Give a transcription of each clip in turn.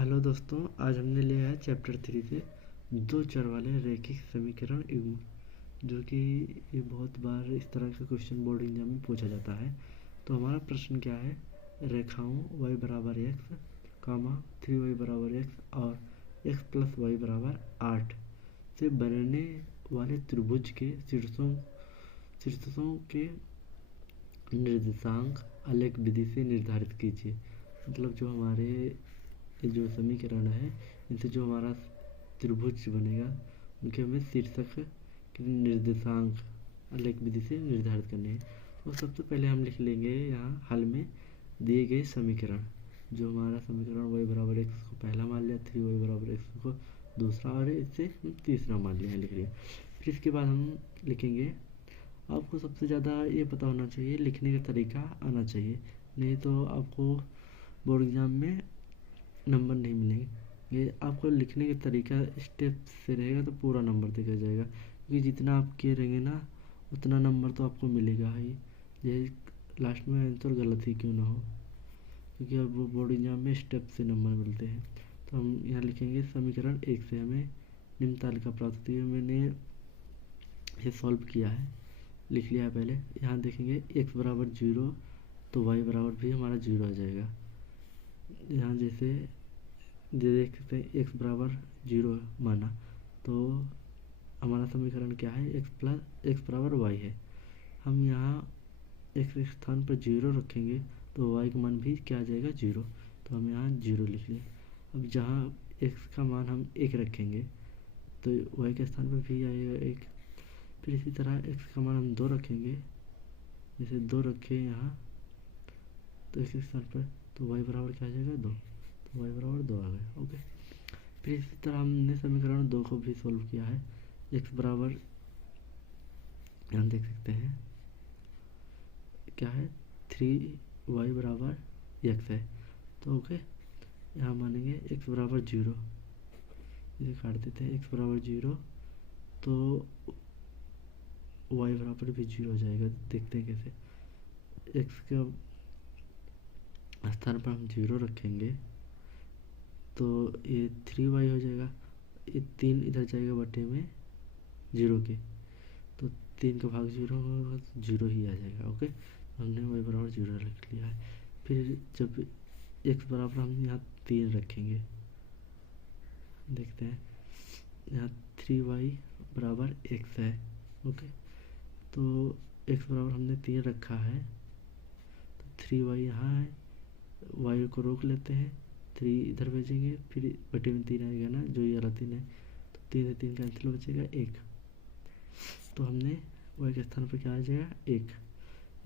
Hello दोस्तों, आज हमने लिया है चैप्टर 3 से दो चर वाले रैखिक समीकरण युग्म, जो कि ये बहुत बार इस तरह का क्वेश्चन बोर्ड एग्जाम में पूछा जाता है। तो हमारा प्रश्न क्या है, रेखाओं y बराबर x, 3y बराबर x और x प्लस y बराबर 8 से बनने वाले त्रिभुज के शीर्षों के निर्देशांक आलेख विधि से निर्धारित कीजिए। मतलब जो हमारे जो समीकरण है, इनसे जो हमारा त्रिभुज बनेगा उनके हमें शीर्षक के निर्देशांक आलेख विधि से निर्धारित करने हैं। तो सबसे पहले हम लिख लेंगे यहाँ हल में दिए गए समीकरण। जो हमारा समीकरण y बराबर x को पहला मान लिया, 3y बराबर x को दूसरा और इससे तीसरा मान लिया, लिख लिया। फिर इसके बाद हम लिखेंगे, आपको सबसे ज़्यादा ये पता होना चाहिए, लिखने का तरीका आना चाहिए, नहीं तो आपको बोर्ड एग्जाम में नंबर नहीं मिलेंगे। ये आपको लिखने का तरीका स्टेप से रहेगा तो पूरा नंबर देखा जाएगा, क्योंकि जितना आप किए रहेंगे ना उतना नंबर तो आपको मिलेगा ही, ये लास्ट में आंसर गलत ही क्यों ना हो, क्योंकि अब वो बोर्ड एग्जाम में स्टेप से नंबर मिलते हैं। तो हम यहाँ लिखेंगे समीकरण 1 से हमें निम्न तालिका प्राप्त होती है। मैंने ये सॉल्व किया है, लिख लिया है पहले। यहाँ देखेंगे x बराबर 0 तो y बराबर भी हमारा 0 आ जाएगा। यहाँ जैसे देख सकते हैं x बराबर 0 माना, तो हमारा समीकरण क्या है, x बराबर y है। हम यहाँ x के स्थान पर 0 रखेंगे तो y का मान भी क्या आ जाएगा, 0। तो हम यहाँ 0 लिख लें। अब जहाँ x का मान हम 1 रखेंगे तो y के स्थान पर भी आएगा 1। फिर इसी तरह x का मान हम 2 रखेंगे, जैसे 2 रखें यहाँ तो x के स्थान पर, तो y बराबर क्या आ जाएगा, 2। तो y बराबर 2 आ गया। ओके, फिर इसी तरह हमने समीकरण 2 को भी सॉल्व किया है। x बराबर, यहाँ देख सकते हैं क्या है, 3y बराबर x है। तो ओके, यहाँ मानेंगे x बराबर 0, इसे काट देते हैं। x बराबर 0 तो y बराबर भी 0 हो जाएगा। देखते हैं कैसे। x का स्थान पर हम 0 रखेंगे तो ये 3y हो जाएगा, ये 3 इधर जाएगा बटे में 0 के, तो 3 का भाग 0 होगा तो 0 ही आ जाएगा। ओके, हमने y बराबर 0 रख लिया है। फिर जब x बराबर हम यहाँ 3 रखेंगे, देखते हैं यहाँ 3y बराबर x है। ओके, तो x बराबर हमने 3 रखा है, तो 3y यहाँ है, y को रोक लेते हैं, 3 इधर भेजेंगे, फिर बटे में 3 आएगा ना, जो ये वाला 3 है, तो 3 से 3 कैंसिल बचेगा 1। तो हमने y के स्थान पर क्या आ जाएगा, 1।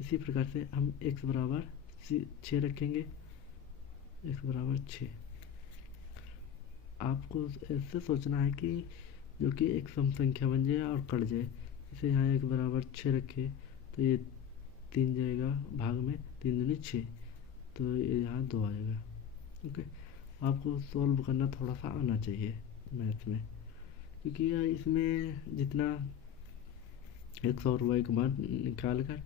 इसी प्रकार से हम x बराबर 6 रखेंगे, x बराबर 6। आपको ऐसे सोचना है कि जो कि एक सम संख्या बन जाए और कट जाए। जैसे यहाँ x बराबर 6 रखे तो ये 3 जाएगा भाग में, 3 दूनी 6, तो ये यहाँ 2 आएगा। ओके, आपको सॉल्व करना थोड़ा सा आना चाहिए मैथ में, क्योंकि इसमें जितना x और y का मान निकाल कर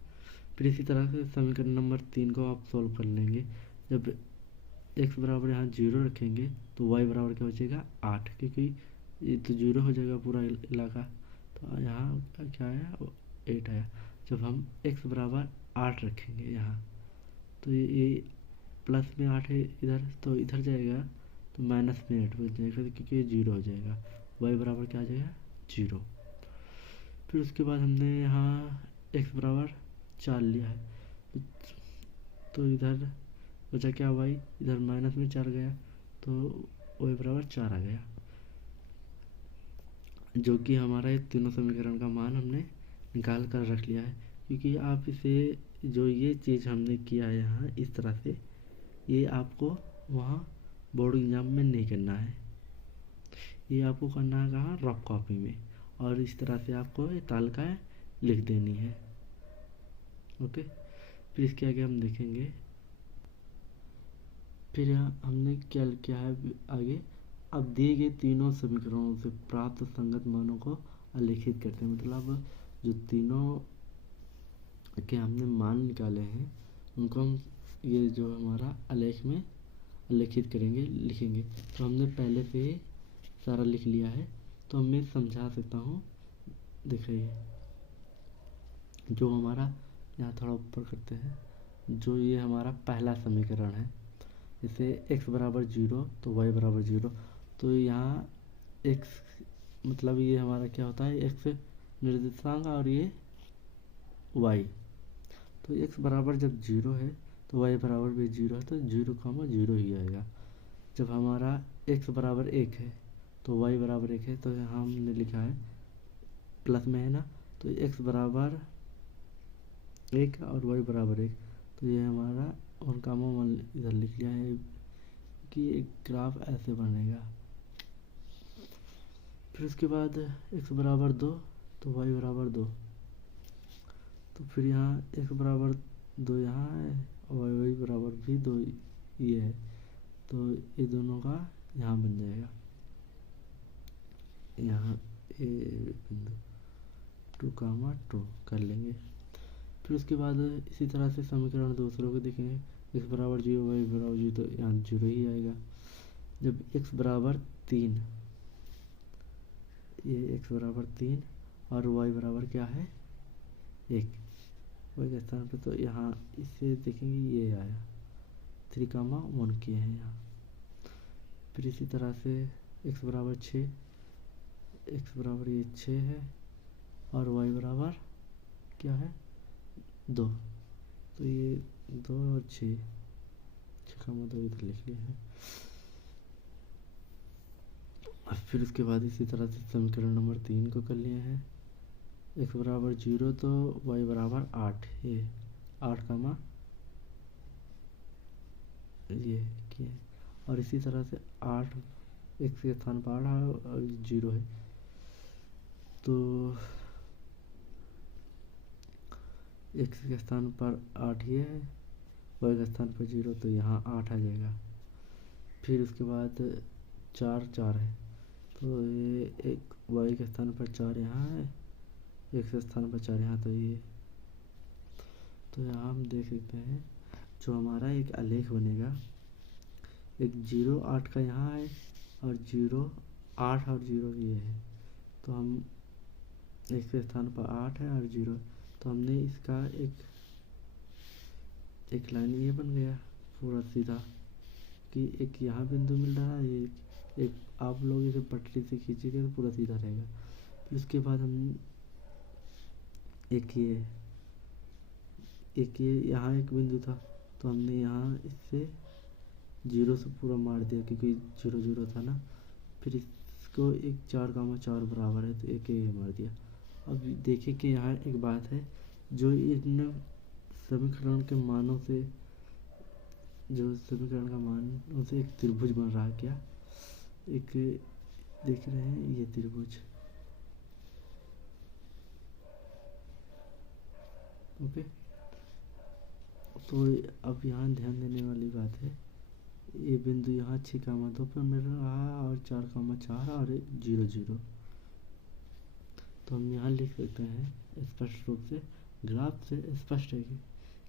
फिर इसी तरह से समीकरण नंबर 3 को आप सॉल्व कर लेंगे। जब x बराबर यहाँ 0 रखेंगे तो y बराबर क्या हो जाएगा, 8, क्योंकि ये तो 0 हो जाएगा पूरा इलाका। तो यहाँ क्या आया, 8 आया। जब हम x बराबर 8 रखेंगे यहाँ, तो ये प्लस में 8 है इधर, तो इधर जाएगा तो माइनस में 8 बच जाएगा, क्योंकि ये 0 हो जाएगा। y बराबर क्या आ जाएगा, 0। फिर उसके बाद हमने यहाँ x बराबर 4 लिया है, तो इधर बचा क्या, y इधर माइनस में 4 गया, तो y बराबर 4 आ गया, जो कि हमारा ये तीनों समीकरण का मान हमने निकाल कर रख लिया है। क्योंकि आप इसे, जो ये चीज़ हमने किया है यहाँ इस तरह से, ये आपको वहाँ बोर्ड एग्जाम में नहीं करना है, ये आपको करना है कहाँ, रफ कॉपी में, और इस तरह से आपको ये तालिकाएँ लिख देनी है। ओके, फिर इसके आगे हम देखेंगे। फिर यहाँ हमने क्या किया है आगे, अब दिए गए तीनों समीकरणों से प्राप्त संगत मानों को आलेखित करते हैं। मतलब जो तीनों के हमने मान निकाले हैं उनको हम ये जो हमारा आलेख में लिखित करेंगे, लिखेंगे। तो हमने पहले से ही सारा लिख लिया है, तो मैं समझा सकता हूँ। देखिए जो हमारा, यहाँ थोड़ा ऊपर करते हैं, जो ये हमारा पहला समीकरण है, जैसे x बराबर 0 तो y बराबर 0। तो यहाँ x मतलब ये हमारा क्या होता है, x निर्देशांक और ये y। तो x बराबर जब 0 है तो y बराबर भी 0 है, तो 0, 0 ही आएगा। जब हमारा x बराबर 1 है तो y बराबर 1 है, तो यहाँ हमने लिखा है प्लस में है ना, तो x बराबर 1 और y बराबर 1। तो ये हमारा उन कामों में इधर लिख लिया है कि एक ग्राफ ऐसे बनेगा। फिर उसके बाद x बराबर 2 तो y बराबर 2। तो फिर यहाँ x बराबर 2 यहाँ है और y बराबर भी 2 ये है, तो ये दोनों का यहाँ बन जाएगा, यहाँ ए बिंदु 2, 2 कर लेंगे। फिर उसके बाद इसी तरह से समीकरण दूसरों को देखेंगे। x बराबर 0 y बराबर 0, तो यहाँ 0 ही आएगा। जब x बराबर 3, ये x बराबर 3 और y बराबर क्या है 1, y के स्थान पे, तो यहाँ इसे देखेंगे ये आया 3, 1 किए हैं यहाँ। फिर इसी तरह से x बराबर 6, x बराबर ये 6 है और y बराबर क्या है 2, तो ये 2 और 6, 6, 2 इधर लिख लिया है। फिर उसके बाद इसी तरह से समीकरण नंबर 3 को कर लिए हैं। x बराबर 0 तो y बराबर 8, ये 8, ये किए। और इसी तरह से 8 x के स्थान पर 8 और 0 है, तो x के स्थान पर 8 ये है, y के स्थान पर 0, तो यहाँ 8 आ जाएगा। फिर उसके बाद 4 है, तो ये एक y के स्थान पर 4 यहाँ है, x के स्थान पर 4 यहाँ, तो ये, तो यहाँ हम देख सकते हैं जो हमारा एक आलेख बनेगा, एक 0, 8 का यहाँ है और 0, 8 और 0 ये है, तो हम x के स्थान पर 8 है और 0, तो हमने इसका एक लाइन ये बन गया पूरा सीधा, कि एक यहाँ बिंदु मिल रहा है, एक आप लोग इसे पटरी से खींचेंगे तो पूरा सीधा रहेगा। फिर उसके बाद हम एक ये यहाँ एक बिंदु था, तो हमने यहाँ इससे 0 से पूरा मार दिया क्योंकि 0, 0 था ना। फिर इसको एक 4, 4 बराबर है, तो एक ये मार दिया। अब देखिए कि यहाँ एक बात है, जो इन समीकरण के मानों से, जो समीकरण का मानों से एक त्रिभुज बन रहा है क्या, एक देख रहे हैं ये त्रिभुज, ओके। तो अब यहाँ ध्यान देने वाली बात है, ये बिंदु यहाँ 6, 2 पर मिल रहा है और 4, 4 और 0, 0। तो हम यहाँ लिख सकते हैं स्पष्ट रूप से, ग्राफ से स्पष्ट है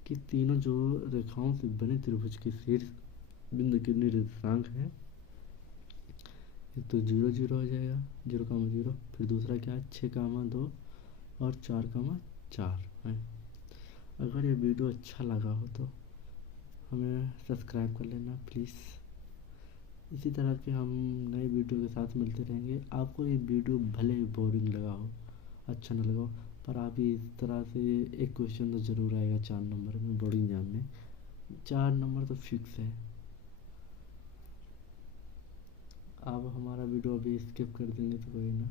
कि तीनों जो रेखाओं से बने त्रिभुज के शीर्ष बिंदु के निर्देशांक है, एक तो 0, 0 हो जाएगा, 0, 0। फिर दूसरा क्या है 6, 2 और 4, 4 है। अगर ये वीडियो अच्छा लगा हो तो हमें सब्सक्राइब कर लेना प्लीज़। इसी तरह के हम नए वीडियो के साथ मिलते रहेंगे। आपको ये वीडियो भले ही बोरिंग लगा हो, अच्छा ना लगा हो, पर आप ये इस तरह से एक क्वेश्चन तो ज़रूर आएगा 4 नंबर में, बोर्ड एग्जाम में 4 नंबर तो फिक्स है। आप हमारा वीडियो अभी स्किप कर देंगे तो कोई ना।